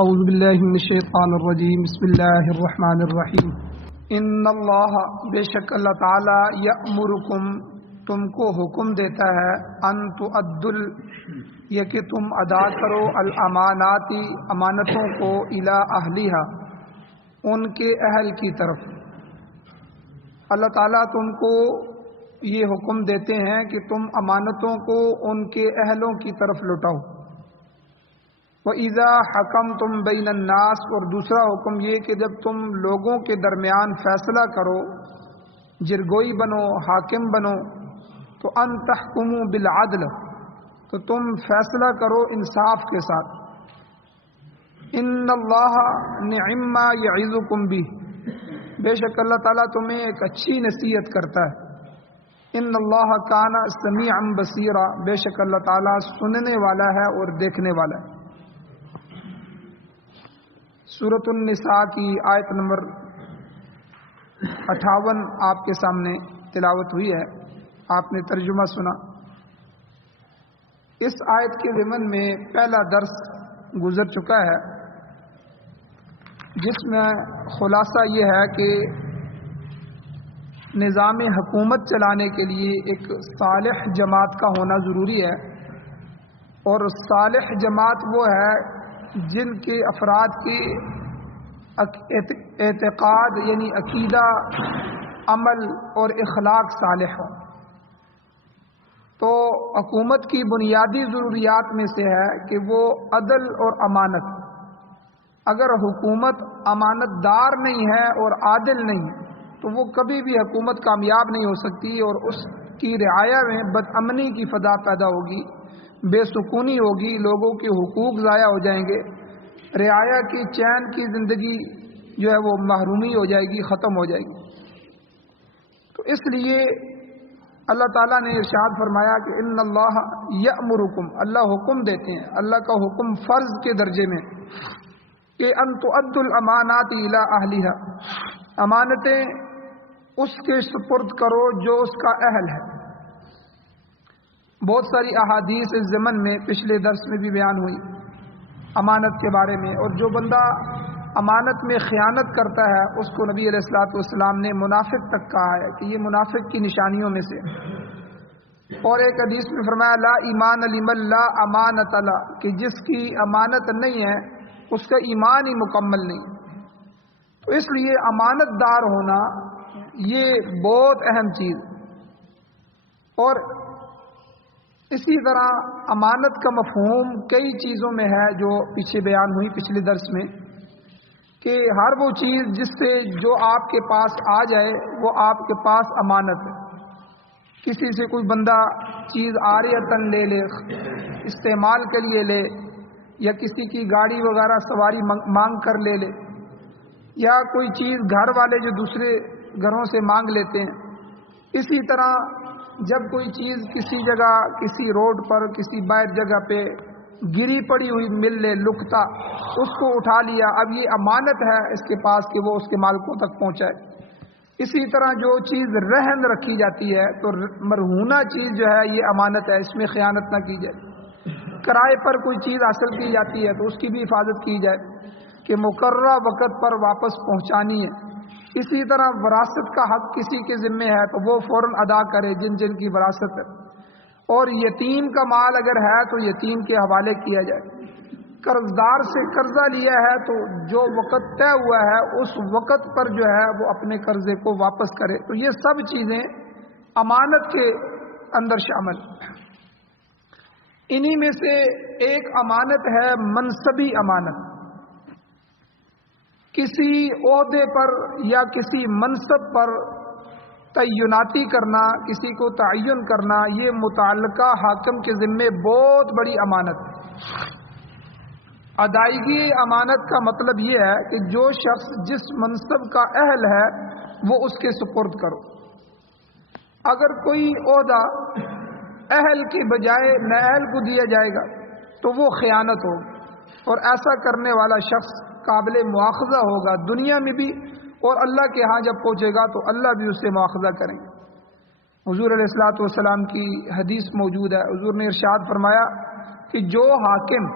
اعوذ باللہ من الشیطان الرجیم بسم اللہ الرحمن الرحیم ان اللہ بے شک اللہ تعالی یأمرکم تم کو حکم دیتا ہے ان تؤدوا یہ کہ تم ادا کرو الامانات امانتوں کو الی اہلیہا ان کے اہل کی طرف۔ اللہ تعالیٰ تم کو یہ حکم دیتے ہیں کہ تم امانتوں کو ان کے اہلوں کی طرف لوٹاؤ۔ وَإِذَا حَكَمْتُمْ بَيْنَ النَّاسِ اور دوسرا حکم یہ کہ جب تم لوگوں کے درمیان فیصلہ کرو، جرگوئی بنو، حاکم بنو، تو ان تحکموا بالعدل تو تم فیصلہ کرو انصاف کے ساتھ۔ ان اللہ نعم ما یعظکم بہ بے شک اللہ تعالیٰ تمہیں ایک اچھی نصیحت کرتا ہے۔ ان اللہ کان سمیعا بصیرا بے شک اللہ تعالیٰ سننے والا ہے اور دیکھنے والا ہے۔ سورۃ النساء کی آیت نمبر 58 آپ کے سامنے تلاوت ہوئی ہے، آپ نے ترجمہ سنا۔ اس آیت کے ضمن میں پہلا درس گزر چکا ہے، جس میں خلاصہ یہ ہے کہ نظام حکومت چلانے کے لیے ایک صالح جماعت کا ہونا ضروری ہے، اور صالح جماعت وہ ہے جن کے افراد کے اعتقاد یعنی عقیدہ، عمل اور اخلاق صالح ہوں۔ تو حکومت کی بنیادی ضروریات میں سے ہے کہ وہ عدل اور امانت۔ اگر حکومت امانت دار نہیں ہے اور عادل نہیں تو وہ کبھی بھی حکومت کامیاب نہیں ہو سکتی، اور اس کی رعایا میں بد امنی کی فضا پیدا ہوگی، بے سکونی ہوگی، لوگوں کے حقوق ضائع ہو جائیں گے، رعایا کی چین کی زندگی جو ہے وہ محرومی ہو جائے گی، ختم ہو جائے گی۔ تو اس لیے اللہ تعالیٰ نے ارشاد فرمایا کہ ان اللہ یأمرکم، اللہ حکم دیتے ہیں، اللہ کا حکم فرض کے درجے میں، کہ ان تؤدوا الامانات الی اہلیہا امانتیں اس کے سپرد کرو جو اس کا اہل ہے۔ بہت ساری احادیث اس ضمن میں پچھلے درس میں بھی بیان ہوئی امانت کے بارے میں، اور جو بندہ امانت میں خیانت کرتا ہے اس کو نبی علیہ الصلوۃ والسلام نے منافق تک کہا ہے کہ یہ منافق کی نشانیوں میں سے۔ اور ایک حدیث میں فرمایا لا ایمان لمن لا امانت له کہ جس کی امانت نہیں ہے اس کا ایمان ہی مکمل نہیں۔ تو اس لیے امانت دار ہونا یہ بہت اہم چیز، اور اسی طرح امانت کا مفہوم کئی چیزوں میں ہے جو پیچھے بیان ہوئی پچھلے درس میں، کہ ہر وہ چیز جس سے جو آپ کے پاس آ جائے وہ آپ کے پاس امانت ہے۔ کسی سے کوئی بندہ چیز عاریۃً لے لے، استعمال کے لیے لے، یا کسی کی گاڑی وغیرہ سواری مانگ کر لے لے، یا کوئی چیز گھر والے جو دوسرے گھروں سے مانگ لیتے ہیں۔ اسی طرح جب کوئی چیز کسی جگہ، کسی روڈ پر، کسی باہر جگہ پہ گری پڑی ہوئی مل لے، لکتا، اس کو اٹھا لیا، اب یہ امانت ہے اس کے پاس کہ وہ اس کے مالکوں تک پہنچائے۔ اسی طرح جو چیز رہن رکھی جاتی ہے تو مرہونہ چیز جو ہے یہ امانت ہے، اس میں خیانت نہ کی جائے۔ کرائے پر کوئی چیز حاصل کی جاتی ہے تو اس کی بھی حفاظت کی جائے کہ مقررہ وقت پر واپس پہنچانی ہے۔ اسی طرح وراثت کا حق کسی کے ذمے ہے تو وہ فوراً ادا کرے جن جن کی وراثت ہے، اور یتیم کا مال اگر ہے تو یتیم کے حوالے کیا جائے۔ قرضدار سے قرضہ لیا ہے تو جو وقت طے ہوا ہے اس وقت پر جو ہے وہ اپنے قرضے کو واپس کرے۔ تو یہ سب چیزیں امانت کے اندر شامل۔ انہی میں سے ایک امانت ہے منصبی امانت۔ کسی عہدے پر یا کسی منصب پر تعیناتی کرنا، کسی کو تعین کرنا، یہ متعلقہ حاکم کے ذمے بہت بڑی امانت ہے۔ ادائیگی امانت کا مطلب یہ ہے کہ جو شخص جس منصب کا اہل ہے وہ اس کے سپرد کرو۔ اگر کوئی عہدہ اہل کے بجائے نااہل کو دیا جائے گا تو وہ خیانت ہوگی، اور ایسا کرنے والا شخص قابل مواخذہ ہوگا دنیا میں بھی، اور اللہ کے ہاں جب پہنچے گا تو اللہ بھی اس سے مواخذہ کریں گے۔ حضور علیہ الصلوۃ والسلام کی حدیث موجود ہے، حضور نے ارشاد فرمایا کہ جو حاکم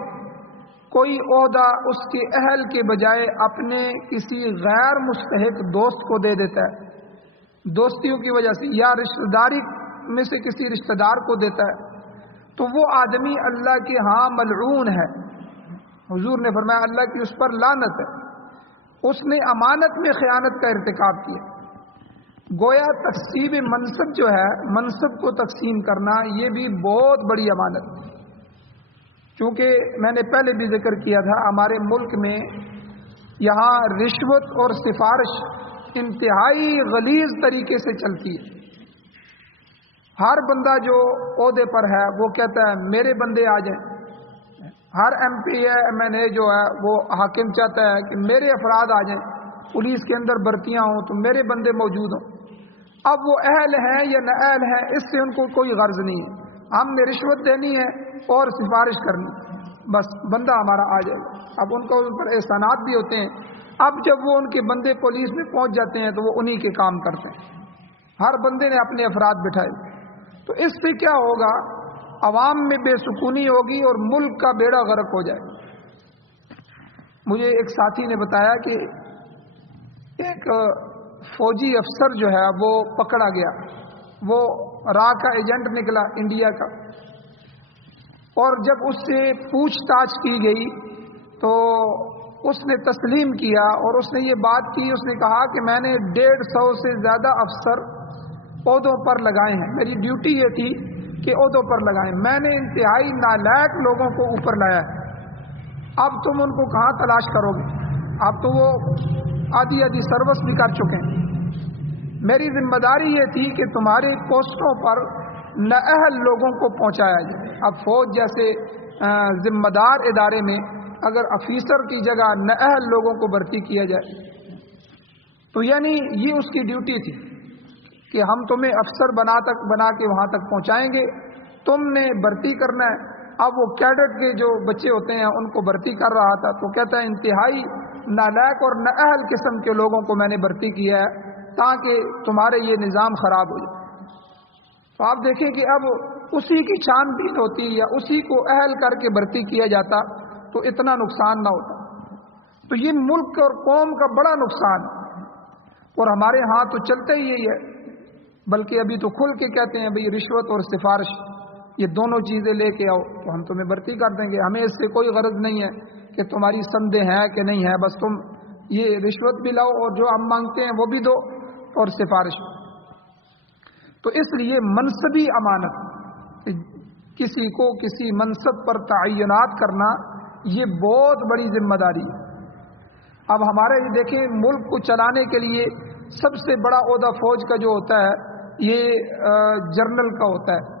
کوئی عہدہ اس کے اہل کے بجائے اپنے کسی غیر مستحق دوست کو دے دیتا ہے، دوستیوں کی وجہ سے، یا رشتہ داری میں سے کسی رشتہ دار کو دیتا ہے، تو وہ آدمی اللہ کے ہاں ملعون ہے۔ حضور نے فرمایا اللہ کی اس پر لعنت ہے، اس نے امانت میں خیانت کا ارتکاب کیا۔ گویا تقسیم منصب جو ہے، منصب کو تقسیم کرنا، یہ بھی بہت بڑی امانت ہے۔ چونکہ میں نے پہلے بھی ذکر کیا تھا، ہمارے ملک میں یہاں رشوت اور سفارش انتہائی غلیظ طریقے سے چلتی ہے۔ ہر بندہ جو عہدے پر ہے وہ کہتا ہے میرے بندے آ جائیں، ہر ایم پی ہے، ایم این اے جو ہے وہ حاکم چاہتا ہے کہ میرے افراد آ جائیں، پولیس کے اندر بھرتیاں ہوں تو میرے بندے موجود ہوں۔ اب وہ اہل ہیں یا نہ اہل ہیں اس سے ان کو کوئی غرض نہیں ہے، ہم نے رشوت دینی ہے اور سفارش کرنی، بس بندہ ہمارا آ جائے۔ اب ان کو ان پر احسانات بھی ہوتے ہیں، اب جب وہ ان کے بندے پولیس میں پہنچ جاتے ہیں تو وہ انہی کے کام کرتے ہیں۔ ہر بندے نے اپنے افراد بٹھائے، تو اس سے کیا ہوگا، عوام میں بے سکونی ہوگی اور ملک کا بیڑا غرق ہو جائے۔ مجھے ایک ساتھی نے بتایا کہ ایک فوجی افسر جو ہے وہ پکڑا گیا، وہ راہ کا ایجنٹ نکلا انڈیا کا، اور جب اس سے پوچھ تاچھ کی گئی تو اس نے تسلیم کیا اور اس نے یہ بات کی، اس نے کہا کہ میں نے 150 سے زیادہ افسر عہدوں پر لگائے ہیں، میری ڈیوٹی یہ تھی کہ عہدوں پر لگائیں، میں نے انتہائی نالائق لوگوں کو اوپر لایا ہے، اب تم ان کو کہاں تلاش کرو گے، اب تو وہ آدھی سروس بھی کر چکے ہیں۔ میری ذمہ داری یہ تھی کہ تمہارے پوسٹوں پر نااہل لوگوں کو پہنچایا جائے۔ اب فوج جیسے ذمہ دار ادارے میں اگر افیسر کی جگہ نااہل لوگوں کو بھرتی کیا جائے تو یعنی یہ اس کی ڈیوٹی تھی کہ ہم تمہیں افسر بنا کے وہاں تک پہنچائیں گے، تم نے بھرتی کرنا ہے۔ اب وہ کیڈٹ کے جو بچے ہوتے ہیں ان کو بھرتی کر رہا تھا، تو کہتا ہے انتہائی نالائق اور نااہل قسم کے لوگوں کو میں نے بھرتی کیا ہے تاکہ تمہارے یہ نظام خراب ہو جائے۔ تو آپ دیکھیں کہ اب اسی کی چھان بین ہوتی یا اسی کو اہل کر کے بھرتی کیا جاتا تو اتنا نقصان نہ ہوتا۔ تو یہ ملک اور قوم کا بڑا نقصان ہے، اور ہمارے ہاں تو چلتا ہی یہی ہے، بلکہ ابھی تو کھل کے کہتے ہیں بھئی رشوت اور سفارش یہ دونوں چیزیں لے کے آؤ تو ہم تمہیں بھرتی کر دیں گے، ہمیں اس سے کوئی غرض نہیں ہے کہ تمہاری سندیں ہیں کہ نہیں ہے، بس تم یہ رشوت بھی لاؤ اور جو ہم مانگتے ہیں وہ بھی دو اور سفارش۔ تو اس لیے منصبی امانت، کسی کو کسی منصب پر تعینات کرنا یہ بہت بڑی ذمہ داری ہے۔ اب ہمارے یہ دیکھیں ملک کو چلانے کے لیے سب سے بڑا عہدہ فوج کا جو ہوتا ہے یہ جرنل کا ہوتا ہے،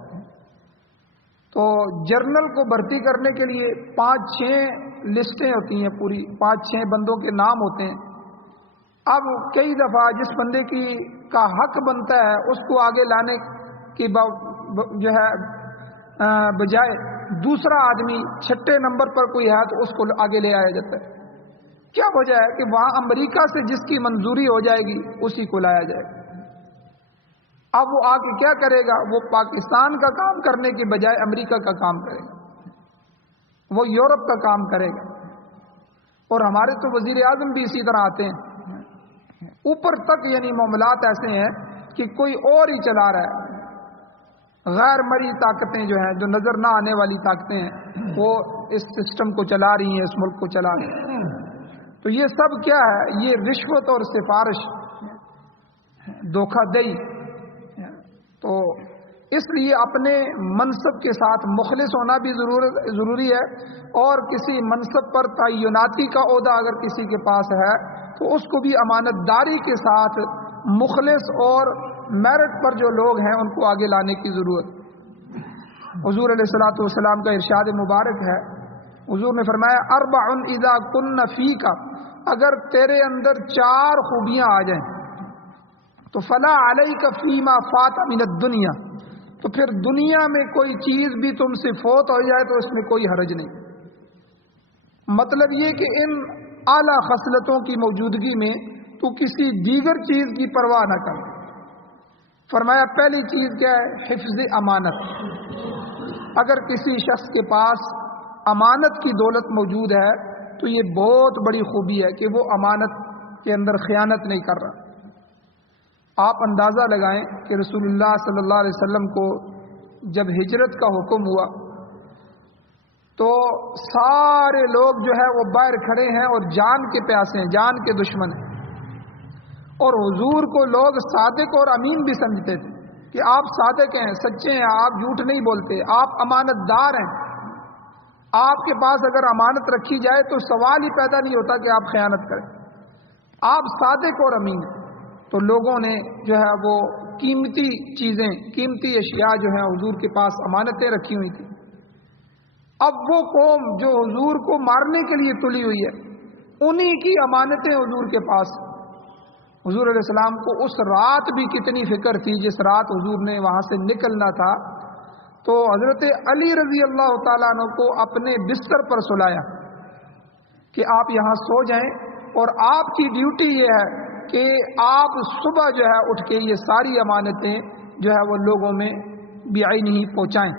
تو جرنل کو بھرتی کرنے کے لیے 5-6 لسٹیں ہوتی ہیں، پوری 5-6 بندوں کے نام ہوتے ہیں۔ اب کئی دفعہ جس بندے کا حق بنتا ہے اس کو آگے لانے کی جو ہے بجائے دوسرا آدمی 6 نمبر پر کوئی ہے تو اس کو آگے لے آیا جاتا ہے۔ کیا وجہ ہے کہ وہاں امریکہ سے جس کی منظوری ہو جائے گی اسی کو لایا جائے گا۔ اب وہ آگے کیا کرے گا، وہ پاکستان کا کام کرنے کے بجائے امریکہ کا کام کرے گا، وہ یورپ کا کام کرے گا۔ اور ہمارے تو وزیر اعظم بھی اسی طرح آتے ہیں، اوپر تک یعنی معاملات ایسے ہیں کہ کوئی اور ہی چلا رہا ہے۔ غیر مرئی طاقتیں جو ہیں، جو نظر نہ آنے والی طاقتیں ہیں، وہ اس سسٹم کو چلا رہی ہیں، اس ملک کو چلا رہی ہیں۔ تو یہ سب کیا ہے، یہ رشوت اور سفارش، دھوکہ دہی۔ تو اس لیے اپنے منصب کے ساتھ مخلص ہونا بھی ضروری ہے، اور کسی منصب پر تعیناتی کا عہدہ اگر کسی کے پاس ہے تو اس کو بھی امانت داری کے ساتھ مخلص اور میرٹ پر جو لوگ ہیں ان کو آگے لانے کی ضرورت۔ حضور علیہ الصلوۃ والسلام کا ارشاد مبارک ہے، حضور نے فرمایا اربع اذا کن فیک، اگر تیرے اندر 4 خوبیاں آ جائیں تو فلا علیک فیما فات من الدنیا، تو پھر دنیا میں کوئی چیز بھی تم سے فوت ہو جائے تو اس میں کوئی حرج نہیں۔ مطلب یہ کہ ان اعلیٰ خصلتوں کی موجودگی میں تو کسی دیگر چیز کی پرواہ نہ کر۔ فرمایا پہلی چیز کیا ہے، حفظ امانت۔ اگر کسی شخص کے پاس امانت کی دولت موجود ہے تو یہ بہت بڑی خوبی ہے کہ وہ امانت کے اندر خیانت نہیں کر رہا۔ آپ اندازہ لگائیں کہ رسول اللہ صلی اللہ علیہ وسلم کو جب ہجرت کا حکم ہوا تو سارے لوگ جو ہے وہ باہر کھڑے ہیں اور جان کے پیاسے ہیں، جان کے دشمن ہیں، اور حضور کو لوگ صادق اور امین بھی سمجھتے تھے کہ آپ صادق ہیں، سچے ہیں، آپ جھوٹ نہیں بولتے، آپ امانت دار ہیں، آپ کے پاس اگر امانت رکھی جائے تو سوال ہی پیدا نہیں ہوتا کہ آپ خیانت کریں، آپ صادق اور امین ہیں۔ تو لوگوں نے جو ہے وہ قیمتی چیزیں، قیمتی اشیاء جو ہیں حضور کے پاس امانتیں رکھی ہوئی تھیں۔ اب وہ قوم جو حضور کو مارنے کے لیے تلی ہوئی ہے، انہی کی امانتیں حضور کے پاس۔ حضور علیہ السلام کو اس رات بھی کتنی فکر تھی جس رات حضور نے وہاں سے نکلنا تھا، تو حضرت علی رضی اللہ تعالیٰ عنہ کو اپنے بستر پر سلایا کہ آپ یہاں سو جائیں، اور آپ کی ڈیوٹی یہ ہے کہ آپ صبح جو ہے اٹھ کے یہ ساری امانتیں جو ہے وہ لوگوں میں بعینہ پہنچائیں،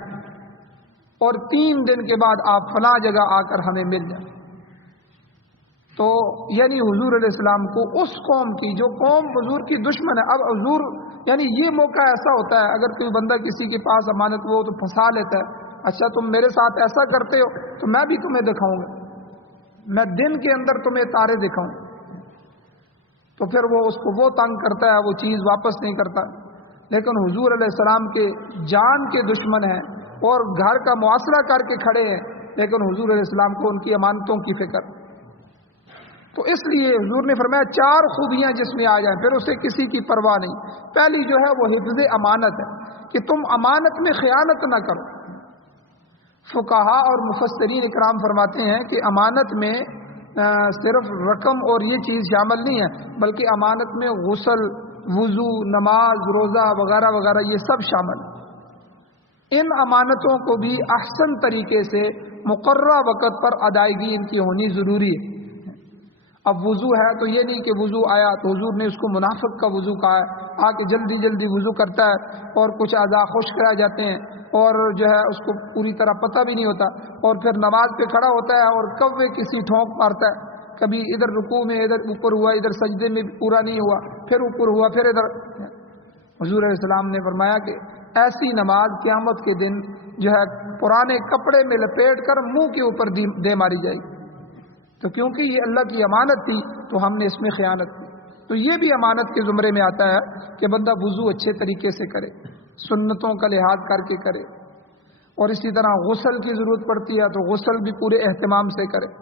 اور 3 دن کے بعد آپ فلاں جگہ آ کر ہمیں مل جائیں۔ تو یعنی حضور علیہ السلام کو اس قوم کی، جو قوم حضور کی دشمن ہے، اب حضور یعنی یہ موقع ایسا ہوتا ہے اگر کوئی بندہ کسی کے پاس امانت وہ تو پھنسا لیتا ہے، اچھا تم میرے ساتھ ایسا کرتے ہو تو میں بھی تمہیں دکھاؤں گا، میں دن کے اندر تمہیں تارے دکھاؤں، تو پھر وہ اس کو وہ تنگ کرتا ہے، وہ چیز واپس نہیں کرتا۔ لیکن حضور علیہ السلام کے جان کے دشمن ہیں اور گھر کا محاصرہ کر کے کھڑے ہیں، لیکن حضور علیہ السلام کو ان کی امانتوں کی فکر۔ تو اس لیے حضور نے فرمایا 4 خوبیاں جس میں آ جائیں، پھر اسے کسی کی پرواہ نہیں۔ پہلی جو ہے وہ حفظ امانت ہے کہ تم امانت میں خیانت نہ کرو۔ فقہا اور مفسرین اکرام فرماتے ہیں کہ امانت میں صرف رقم اور یہ چیز شامل نہیں ہے، بلکہ امانت میں غسل، وضو، نماز، روزہ وغیرہ وغیرہ یہ سب شامل ہے۔ ان امانتوں کو بھی احسن طریقے سے مقررہ وقت پر ادائیگی ان کی ہونی ضروری ہے۔ اب وضو ہے تو یہ نہیں کہ وضو آیا تو حضور نے اس کو منافق کا وضو کہا ہے، آ کے جلدی جلدی وضو کرتا ہے اور کچھ اعضاء خشک رہ جاتے ہیں اور جو ہے اس کو پوری طرح پتہ بھی نہیں ہوتا، اور پھر نماز پہ کھڑا ہوتا ہے اور کوے کسی ٹھونک مارتا ہے، کبھی ادھر رکوع میں ادھر اوپر ہوا، ادھر سجدے میں پورا نہیں ہوا، پھر اوپر ہوا، پھر ادھر۔ حضور علیہ السلام نے فرمایا کہ ایسی نماز قیامت کے دن جو ہے پرانے کپڑے میں لپیٹ کر منہ کے اوپر دے ماری جائے گی، تو کیونکہ یہ اللہ کی امانت تھی تو ہم نے اس میں خیانت کی۔ تو یہ بھی امانت کے زمرے میں آتا ہے کہ بندہ وضو اچھے طریقے سے کرے، سنتوں کا لحاظ کر کے کرے، اور اسی طرح غسل کی ضرورت پڑتی ہے تو غسل بھی پورے اہتمام سے کرے،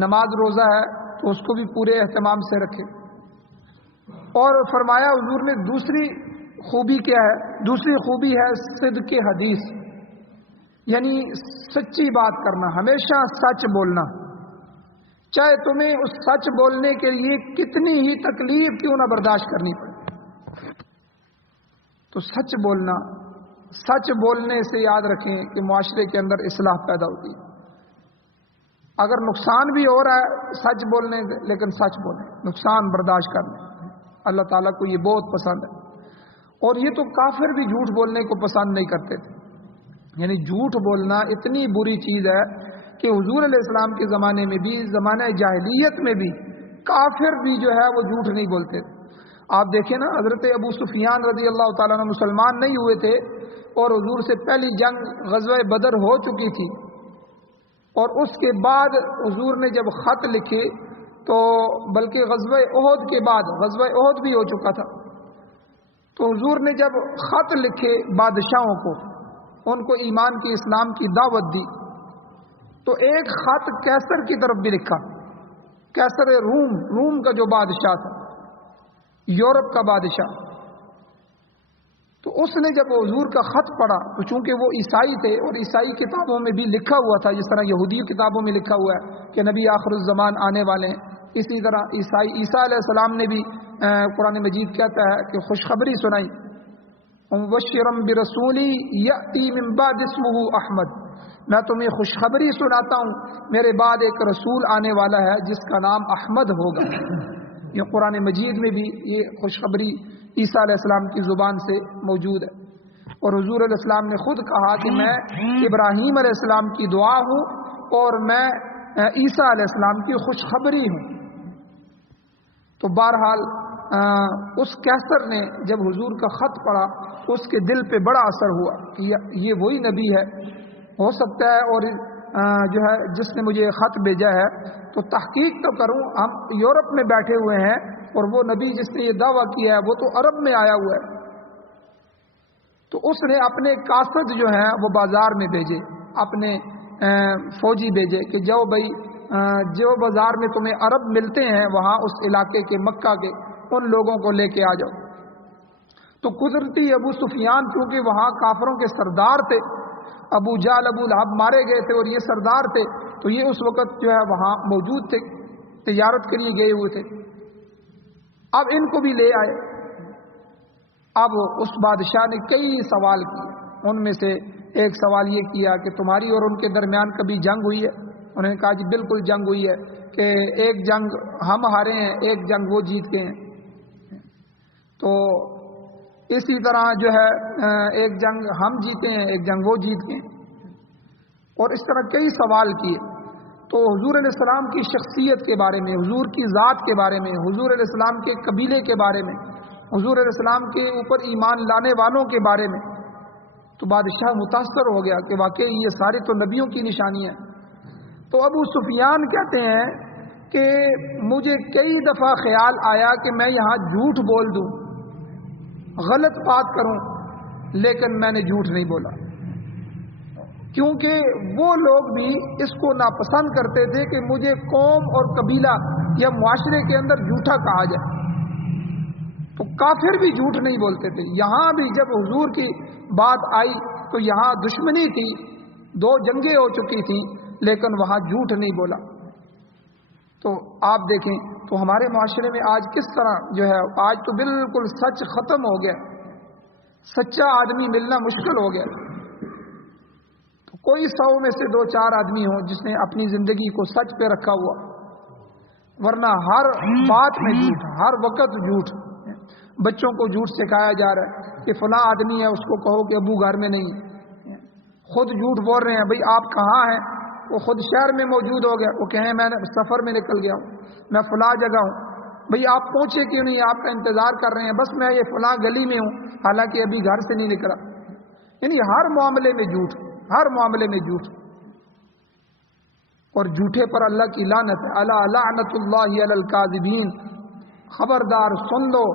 نماز روزہ ہے تو اس کو بھی پورے اہتمام سے رکھے۔ اور فرمایا حضور نے دوسری خوبی کیا ہے؟ دوسری خوبی ہے صدق حدیث، یعنی سچی بات کرنا، ہمیشہ سچ بولنا، چاہے تمہیں اس سچ بولنے کے لیے کتنی ہی تکلیف کیوں نہ برداشت کرنی پڑے، تو سچ بولنا۔ سچ بولنے سے یاد رکھیں کہ معاشرے کے اندر اصلاح پیدا ہوتی ہے۔ اگر نقصان بھی ہو رہا ہے سچ بولنے سے، لیکن سچ بولیں، نقصان برداشت کریں، اللہ تعالیٰ کو یہ بہت پسند ہے۔ اور یہ تو کافر بھی جھوٹ بولنے کو پسند نہیں کرتے تھے، یعنی جھوٹ بولنا اتنی بری چیز ہے کہ حضور علیہ السلام کے زمانے میں بھی، زمانہ جاہلیت میں بھی کافر بھی جو ہے وہ جھوٹ نہیں بولتے تھے۔ آپ دیکھیں نا، حضرت ابو سفیان رضی اللہ تعالیٰ عنہ مسلمان نہیں ہوئے تھے اور حضور سے پہلی جنگ غزوہ بدر ہو چکی تھی، اور اس کے بعد حضور نے جب خط لکھے تو بلکہ غزوہ احد کے بعد، غزوہ احد بھی ہو چکا تھا، تو حضور نے جب خط لکھے بادشاہوں کو، ان کو ایمان کی، اسلام کی دعوت دی، تو ایک خط کیسر کی طرف بھی لکھا، کیسر روم کا جو بادشاہ تھا، یورپ کا بادشاہ، تو اس نے جب حضور کا خط پڑھا تو چونکہ وہ عیسائی تھے اور عیسائی کتابوں میں بھی لکھا ہوا تھا، جس طرح یہودی کتابوں میں لکھا ہوا ہے کہ نبی آخر الزمان آنے والے ہیں، اسی طرح عیسیٰ علیہ السلام نے بھی قرآن مجید کہتا ہے کہ خوشخبری سنائی، مبشرا برسولی یأتی من بعد اسمہ احمد، میں تمہیں خوشخبری سناتا ہوں میرے بعد ایک رسول آنے والا ہے جس کا نام احمد ہوگا۔ یہ قرآن مجید میں بھی یہ خوشخبری عیسیٰ علیہ السلام کی زبان سے موجود ہے، اور حضور علیہ السلام نے خود کہا کہ میں ابراہیم علیہ السلام کی دعا ہوں اور میں عیسیٰ علیہ السلام کی خوشخبری ہوں۔ تو بہرحال اس کیسر نے جب حضور کا خط پڑھا اس کے دل پہ بڑا اثر ہوا کہ یہ وہی نبی ہے، ہو سکتا ہے، اور جو ہے جس نے مجھے خط بھیجا ہے تو تحقیق تو کروں، ہم یورپ میں بیٹھے ہوئے ہیں اور وہ نبی جس نے یہ دعویٰ کیا ہے وہ تو عرب میں آیا ہوا ہے۔ تو اس نے اپنے قاصد جو ہیں وہ بازار میں بھیجے، اپنے فوجی بھیجے کہ جاؤ بھائی جو بازار میں تمہیں عرب ملتے ہیں وہاں اس علاقے کے مکہ کے ان لوگوں کو لے کے آ جاؤ۔ تو قدرتی ابو سفیان کیونکہ وہاں کافروں کے سردار تھے، ابو جہل ابو لہب مارے گئے تھے اور یہ سردار تھے، تو یہ اس وقت جو ہے وہاں موجود تھے، تجارت کے لیے گئے ہوئے تھے۔ اب ان کو بھی لے آئے۔ اب اس بادشاہ نے کئی سوال کیے، ان میں سے ایک سوال یہ کیا کہ تمہاری اور ان کے درمیان کبھی جنگ ہوئی ہے؟ انہوں نے کہا جی بالکل جنگ ہوئی ہے، کہ ایک جنگ ہم ہارے ہیں، ایک جنگ وہ جیت گئے ہیں۔ تو اسی طرح جو ہے ایک جنگ ہم جیتے ہیں، ایک جنگ وہ جیت گئے، اور اس طرح کئی سوال کیے۔ تو حضور علیہ السلام کی شخصیت کے بارے میں، حضور کی ذات کے بارے میں، حضور علیہ السلام کے قبیلے کے بارے میں، حضور علیہ السلام کے اوپر ایمان لانے والوں کے بارے میں، تو بادشاہ متاثر ہو گیا کہ واقعی یہ سارے تو نبیوں کی نشانی ہیں۔ تو ابو سفیان کہتے ہیں کہ مجھے کئی دفعہ خیال آیا کہ میں یہاں جھوٹ بول دوں، غلط بات کروں، لیکن میں نے جھوٹ نہیں بولا، کیونکہ وہ لوگ بھی اس کو ناپسند کرتے تھے کہ مجھے قوم اور قبیلہ یا معاشرے کے اندر جھوٹا کہا جائے۔ تو کافر بھی جھوٹ نہیں بولتے تھے۔ یہاں بھی جب حضور کی بات آئی تو یہاں دشمنی تھی، 2 جنگیں ہو چکی تھیں، لیکن وہاں جھوٹ نہیں بولا۔ تو آپ دیکھیں تو ہمارے معاشرے میں آج کس طرح جو ہے، آج تو بالکل سچ ختم ہو گیا، سچا آدمی ملنا مشکل ہو گیا۔ تو کوئی 100 میں سے 2-4 آدمی ہوں جس نے اپنی زندگی کو سچ پہ رکھا ہوا، ورنہ ہر بات میں جھوٹ، ہر وقت جھوٹ۔ بچوں کو جھوٹ سکھایا جا رہا ہے کہ فلاں آدمی ہے، اس کو کہو کہ ابو گھر میں نہیں، خود جھوٹ بول رہے ہیں، بھئی آپ کہاں ہیں؟ وہ خود شہر میں موجود ہو گیا، وہ کہیں میں سفر میں نکل گیا ہوں، میں فلاں جگہ ہوں، بھئی آپ پہنچے کیوں نہیں؟ آپ کا انتظار کر رہے ہیں، بس میں یہ فلاں گلی میں ہوں، حالانکہ ابھی گھر سے نہیں نکلا۔ یعنی ہر معاملے میں جھوٹ، ہر معاملے میں جھوٹ، اور جھوٹے پر اللہ کی لعنت ہے۔ الا لعنت اللہ علی الکاذبین، خبردار سن لو،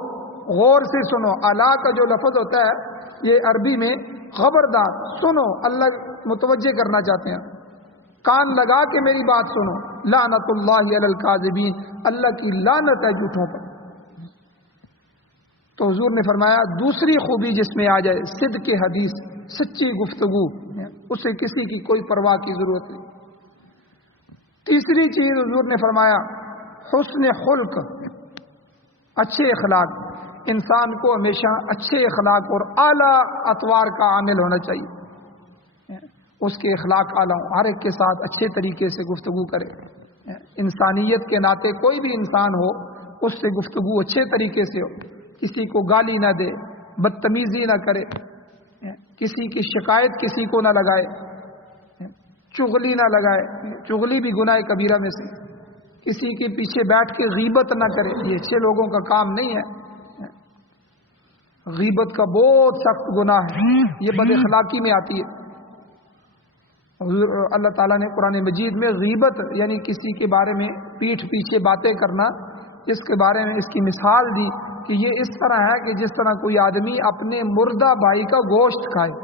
غور سے سنو۔ الا کا جو لفظ ہوتا ہے یہ عربی میں خبردار سنو، اللہ متوجہ کرنا چاہتے ہیں، کان لگا کے میری بات سنو۔ لعنت اللہ علی الکاذبین، اللہ کی لعنت ہے جھوٹوں پر۔ تو حضور نے فرمایا دوسری خوبی جس میں آ جائے صدق حدیث، سچی گفتگو، اسے کسی کی کوئی پرواہ کی ضرورت نہیں۔ تیسری چیز حضور نے فرمایا حسن خلق، اچھے اخلاق۔ انسان کو ہمیشہ اچھے اخلاق اور اعلیٰ اطوار کا عامل ہونا چاہیے، اس کے اخلاق اعلیٰ ہوں، ہر ایک کے ساتھ اچھے طریقے سے گفتگو کرے۔ انسانیت کے ناطے کوئی بھی انسان ہو اس سے گفتگو اچھے طریقے سے ہو، کسی کو گالی نہ دے، بدتمیزی نہ کرے، کسی کی شکایت کسی کو نہ لگائے، چغلی نہ لگائے، چغلی بھی گناہ کبیرہ میں سے، کسی کے پیچھے بیٹھ کے غیبت نہ کرے، یہ اچھے لوگوں کا کام نہیں ہے۔ غیبت کا بہت سخت گناہ ہے، یہ بد اخلاقی میں آتی ہے۔ اللہ تعالیٰ نے قرآن مجید میں غیبت یعنی کسی کے بارے میں پیٹھ پیچھے باتیں کرنا، اس کے بارے میں اس کی مثال دی کہ یہ اس طرح ہے کہ جس طرح کوئی آدمی اپنے مردہ بھائی کا گوشت کھائے۔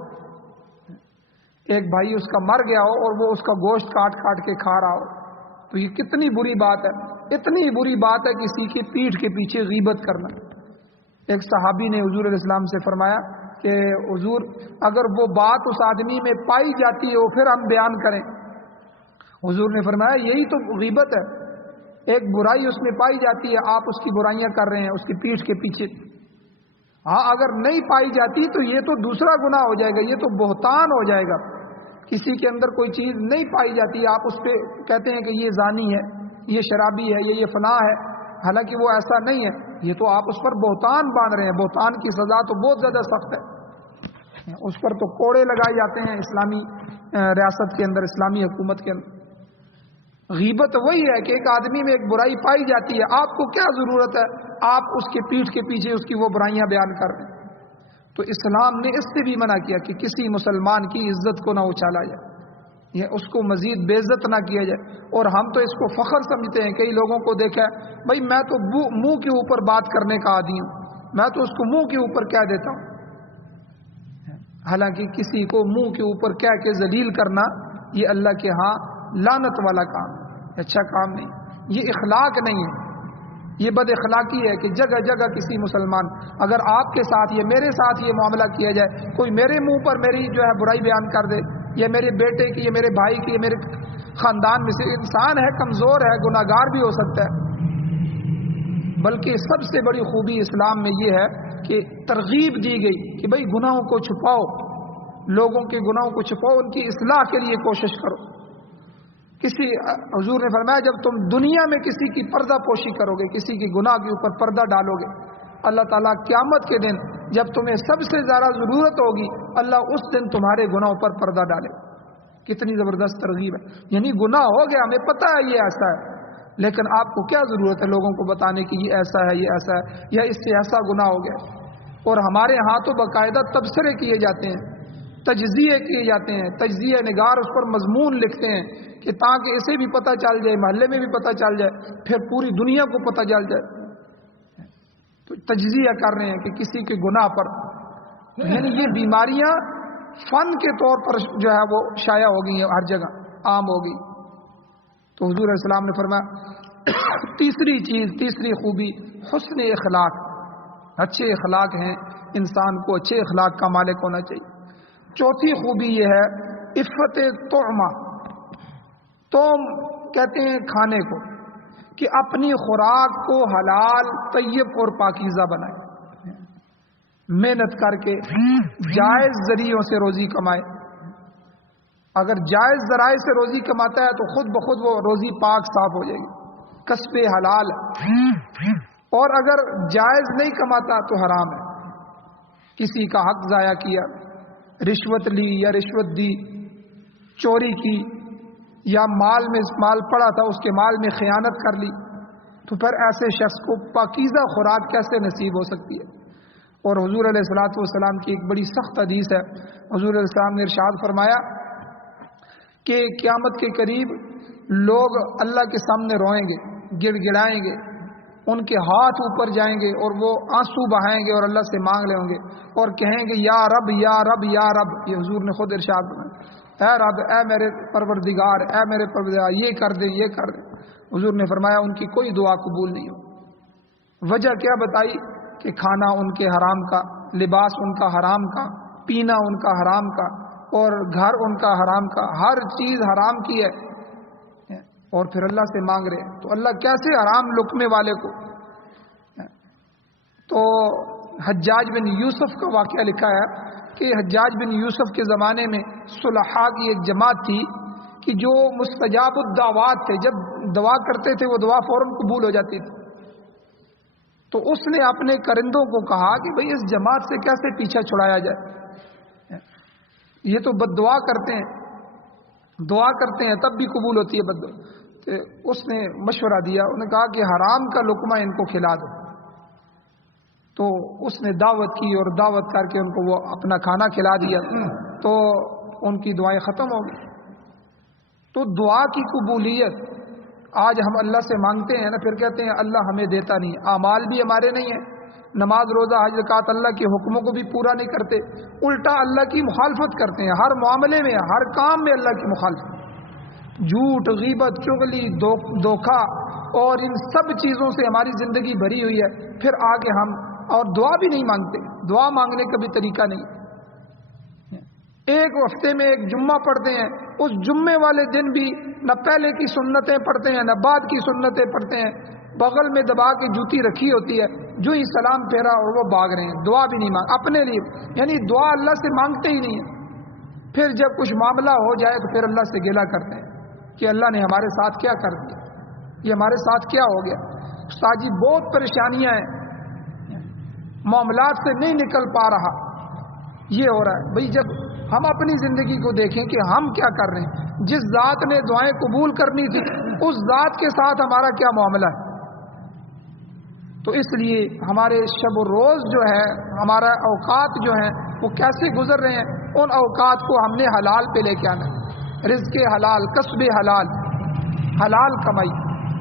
ایک بھائی اس کا مر گیا ہو اور وہ اس کا گوشت کاٹ کاٹ کے کھا رہا ہو، تو یہ کتنی بری بات ہے، اتنی بری بات ہے کسی کی پیٹھ کے پیچھے غیبت کرنا۔ ایک صحابی نے حضور علیہ السلام سے فرمایا کہ حضور اگر وہ بات اس آدمی میں پائی جاتی ہے پھر ہم بیان کریں۔ حضور نے فرمایا یہی تو غیبت ہے، ایک برائی اس میں پائی جاتی ہے، آپ اس کی برائیاں کر رہے ہیں اس کی پیٹھ کے پیچھے۔ ہاں اگر نہیں پائی جاتی تو یہ تو دوسرا گناہ ہو جائے گا، یہ تو بہتان ہو جائے گا۔ کسی کے اندر کوئی چیز نہیں پائی جاتی، آپ اس پہ کہتے ہیں کہ یہ زانی ہے، یہ شرابی ہے، یہ فلاں ہے، حالانکہ وہ ایسا نہیں ہے، یہ تو آپ اس پر بہتان باندھ رہے ہیں۔ بہتان کی سزا تو بہت زیادہ سخت ہے، اس پر تو کوڑے لگائے جاتے ہیں اسلامی ریاست کے اندر، اسلامی حکومت کے اندر۔ غیبت وہی ہے کہ ایک آدمی میں ایک برائی پائی جاتی ہے، آپ کو کیا ضرورت ہے آپ اس کے پیٹھ کے پیچھے اس کی وہ برائیاں بیان کر رہے ہیں؟ تو اسلام نے اس سے بھی منع کیا کہ کسی مسلمان کی عزت کو نہ اچھالا جائے، یہ اس کو مزید بے عزت نہ کیا جائے۔ اور ہم تو اس کو فخر سمجھتے ہیں، کئی لوگوں کو دیکھا ہے بھائی میں تو منہ کے اوپر بات کرنے کا عادی ہوں، میں تو اس کو منہ کے اوپر کہہ دیتا ہوں، حالانکہ کسی کو منہ کے اوپر کہہ کے ذلیل کرنا یہ اللہ کے ہاں لعنت والا کام ہے، اچھا کام نہیں، یہ اخلاق نہیں ہے، یہ بد اخلاقی ہے کہ جگہ جگہ کسی مسلمان، اگر آپ کے ساتھ یہ میرے ساتھ یہ معاملہ کیا جائے، کوئی میرے منہ پر میری جو ہے برائی بیان کر دے، یہ میرے بیٹے کی، یہ میرے بھائی کی، یہ میرے خاندان میں سے، انسان ہے، کمزور ہے، گناہگار بھی ہو سکتا ہے، بلکہ سب سے بڑی خوبی اسلام میں یہ ہے کہ ترغیب دی گئی کہ بھئی گناہوں کو چھپاؤ، لوگوں کے گناہوں کو چھپاؤ، ان کی اصلاح کے لیے کوشش کرو۔ حضور نے فرمایا جب تم دنیا میں کسی کی پردہ پوشی کرو گے، کسی کی گناہ کے اوپر پردہ ڈالو گے، اللہ تعالیٰ قیامت کے دن جب تمہیں سب سے زیادہ ضرورت ہوگی اللہ اس دن تمہارے گناہوں پر پردہ ڈالے۔ کتنی زبردست ترغیب ہے، یعنی گناہ ہو گیا، ہمیں پتہ ہے یہ ایسا ہے، لیکن آپ کو کیا ضرورت ہے لوگوں کو بتانے کی یہ ایسا ہے، یہ ایسا ہے، یا اس سے ایسا گناہ ہو گیا۔ اور ہمارے ہاں تو باقاعدہ تبصرے کیے جاتے ہیں، تجزیے کیے جاتے ہیں، تجزیہ نگار اس پر مضمون لکھتے ہیں کہ تاکہ اسے بھی پتہ چل جائے، محلے میں بھی پتہ چل جائے، پھر پوری دنیا کو پتہ چل جائے۔ تو تجزیہ کر رہے ہیں کہ کسی کے گناہ پر، یعنی یہ بیماریاں فن کے طور پر جو ہے وہ شائع ہو گئی ہیں، ہر جگہ عام ہو گئی۔ تو حضور علیہ السلام نے فرمایا تیسری چیز، تیسری خوبی حسن اخلاق، اچھے اخلاق ہیں، انسان کو اچھے اخلاق کا مالک ہونا چاہیے۔ چوتھی خوبی یہ ہے عفت طعمہ، توم کہتے ہیں کھانے کو، کہ اپنی خوراک کو حلال، طیب اور پاکیزہ بنائے، محنت کر کے جائز ذریعوں سے روزی کمائے۔ اگر جائز ذرائع سے روزی کماتا ہے تو خود بخود وہ روزی پاک صاف ہو جائے گی، کسب حلال ہے۔ اور اگر جائز نہیں کماتا تو حرام ہے، کسی کا حق ضائع کیا، رشوت لی یا رشوت دی، چوری کی، یا مال میں مال پڑا تھا اس کے مال میں خیانت کر لی، تو پھر ایسے شخص کو پاکیزہ خوراک کیسے نصیب ہو سکتی ہے؟ اور حضور علیہ الصلوۃ والسلام کی ایک بڑی سخت حدیث ہے، حضور علیہ السلام نے ارشاد فرمایا کہ قیامت کے قریب لوگ اللہ کے سامنے روئیں گے، گڑ گڑائیں گے، ان کے ہاتھ اوپر جائیں گے اور وہ آنسو بہائیں گے اور اللہ سے مانگ لیں گے اور کہیں گے یا رب یا رب یا رب۔ یہ حضور نے خود ارشاد فرمایا، اے رب، اے میرے پروردگار، اے میرے پروردگار، یہ کر دے، یہ کر دے۔ حضور نے فرمایا ان کی کوئی دعا قبول نہیں ہو۔ وجہ کیا بتائی؟ کہ کھانا ان کے حرام کا، لباس ان کا حرام کا، پینا ان کا حرام کا، اور گھر ان کا حرام کا، ہر چیز حرام کی ہے، اور پھر اللہ سے مانگ رہے ہیں۔ تو اللہ کیسے حرام لقمے والے کو؟ تو حجاج بن یوسف کا واقعہ لکھا ہے کہ حجاج بن یوسف کے زمانے میں صلحاء کی ایک جماعت تھی کہ جو مستجاب الدعوات تھے، جب دعا کرتے تھے وہ دعا فوراً قبول ہو جاتی تھی۔ تو اس نے اپنے کرندوں کو کہا کہ بھئی اس جماعت سے کیسے پیچھا چھڑایا جائے، یہ تو بد دعا کرتے ہیں، دعا کرتے ہیں تب بھی قبول ہوتی ہے بد دعا۔ تو اس نے مشورہ دیا، انہوں نے کہا کہ حرام کا لقمہ ان کو کھلا دو۔ تو اس نے دعوت کی اور دعوت کر کے ان کو وہ اپنا کھانا کھلا دیا، تو ان کی دعائیں ختم ہو گئی۔ تو دعا کی قبولیت آج ہم اللہ سے مانگتے ہیں نا، پھر کہتے ہیں اللہ ہمیں دیتا نہیں، اعمال بھی ہمارے نہیں ہیں، نماز روزہ حج زکوٰۃ اللہ کے حکموں کو بھی پورا نہیں کرتے، الٹا اللہ کی مخالفت کرتے ہیں، ہر معاملے میں، ہر کام میں اللہ کی مخالفت، جھوٹ، غیبت، چغلی، دھوکہ، اور ان سب چیزوں سے ہماری زندگی بھری ہوئی ہے۔ پھر آگے ہم اور دعا بھی نہیں مانگتے، دعا مانگنے کا بھی طریقہ نہیں۔ ایک ہفتے میں ایک جمعہ پڑھتے ہیں، اس جمعے والے دن بھی نہ پہلے کی سنتیں پڑھتے ہیں نہ بعد کی سنتیں پڑھتے ہیں، بغل میں دبا کے جوتی رکھی ہوتی ہے، جو ہی سلام پھیرا اور وہ بھاگ رہے ہیں، دعا بھی نہیں مانگ اپنے لیے، یعنی دعا اللہ سے مانگتے ہی نہیں ہیں۔ پھر جب کچھ معاملہ ہو جائے تو پھر اللہ سے گلہ کرتے ہیں کہ اللہ نے ہمارے ساتھ کیا کر دیا، یہ ہمارے ساتھ کیا ہو گیا۔ استاد جی بہت پریشانیاں ہیں، معاملات سے نہیں نکل پا رہا، یہ ہو رہا ہے۔ بھئی جب ہم اپنی زندگی کو دیکھیں کہ ہم کیا کر رہے ہیں، جس ذات نے دعائیں قبول کرنی تھی اس ذات کے ساتھ ہمارا کیا معاملہ ہے؟ تو اس لیے ہمارے شب و روز جو ہے، ہمارا اوقات جو ہیں وہ کیسے گزر رہے ہیں، ان اوقات کو ہم نے حلال پہ لے کے آنا ہے۔ رزق حلال، کسب حلال، حلال کمائی،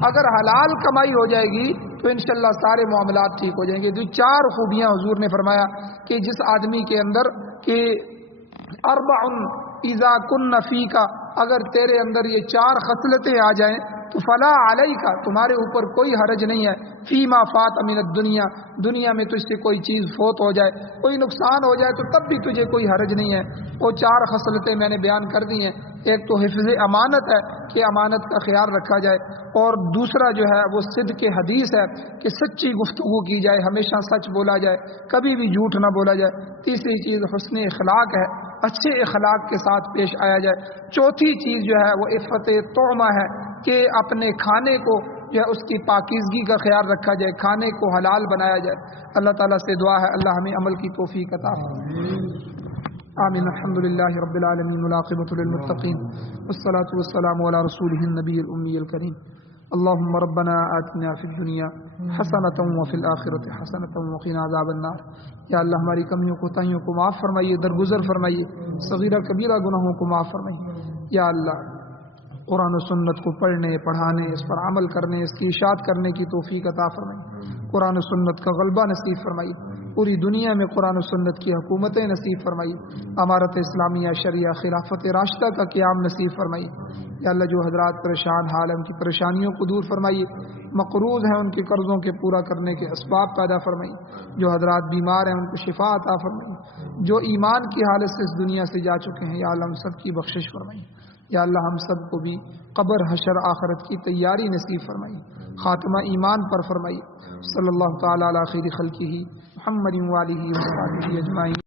اگر حلال کمائی ہو جائے گی تو انشاءاللہ سارے معاملات ٹھیک ہو جائیں گے۔ جو 4 خوبیاں حضور نے فرمایا کہ جس آدمی کے اندر کہ اربع اذا کن فیک، اگر تیرے اندر یہ 4 خصلتیں آ جائیں تو فلا علیک، تمہارے اوپر کوئی حرج نہیں ہے، فیما فات من الدنیا، دنیا میں تجھ سے کوئی چیز فوت ہو جائے، کوئی نقصان ہو جائے تو تب بھی تجھے کوئی حرج نہیں ہے۔ وہ 4 خصلتیں میں نے بیان کر دی ہیں۔ ایک تو حفظ امانت ہے کہ امانت کا خیال رکھا جائے، اور دوسرا جو ہے وہ صدق حدیث ہے کہ سچی گفتگو کی جائے، ہمیشہ سچ بولا جائے، کبھی بھی جھوٹ نہ بولا جائے۔ تیسری چیز حسن اخلاق ہے، اچھے اخلاق کے ساتھ پیش آیا جائے۔ چوتھی چیز جو ہے وہ عفت طعمہ ہے کہ اپنے کھانے کو جو ہے اس کی پاکیزگی کا خیال رکھا جائے، کھانے کو حلال بنایا جائے۔ اللہ تعالیٰ سے دعا ہے اللہ ہمیں عمل کی توفیق عطا فرمائے۔ آمین۔ الحمد للہ رب العالمین والعاقبۃ للمتقین والصلاة والسلام علی رسولہ النبی الامی الکریم۔ اللهم ربنا آتنا فی الدنیا حسنۃ وفی الآخرۃ حسنۃ وقنا عذاب النار۔ یا اللہ ہماری کمیوں کوتاہیوں کو معاف فرمائیے، درگزر فرمائیے، صغیرہ کبیرہ گناہوں کو معاف فرمائیے۔ یا اللہ قرآن و سنت کو پڑھنے، پڑھانے، اس پر عمل کرنے، اس کی اشاعت کرنے کی توفیق عطا فرمائیے۔ قرآن و سنت کا غلبہ نصیب فرمائیے، پوری دنیا میں قرآن و سنت کی حکومتیں نصیب فرمائیے، امارت اسلامیہ، شریعہ، خلافت راشدہ کا قیام نصیب فرمائیے۔ یا اللہ جو حضرات پریشان حال ہیں ان کی پریشانیوں کو دور فرمائیے، مقروض ہیں ان کے قرضوں کے پورا کرنے کے اسباب پیدا فرمائیے، جو حضرات بیمار ہیں ان کو شفا عطا فرمائیے، جو ایمان کی حالت سے اس دنیا سے جا چکے ہیں یا اللہ ہم سب کی بخشش فرمائیے۔ یا اللہ ہم سب کو بھی قبر، حشر، آخرت کی تیاری نصیب فرمائیے، خاتمہ ایمان پر فرمائیے۔ صلی اللہ تعالی علی خیر خلقہ محمد و آلہ و صحبہ اجمعین۔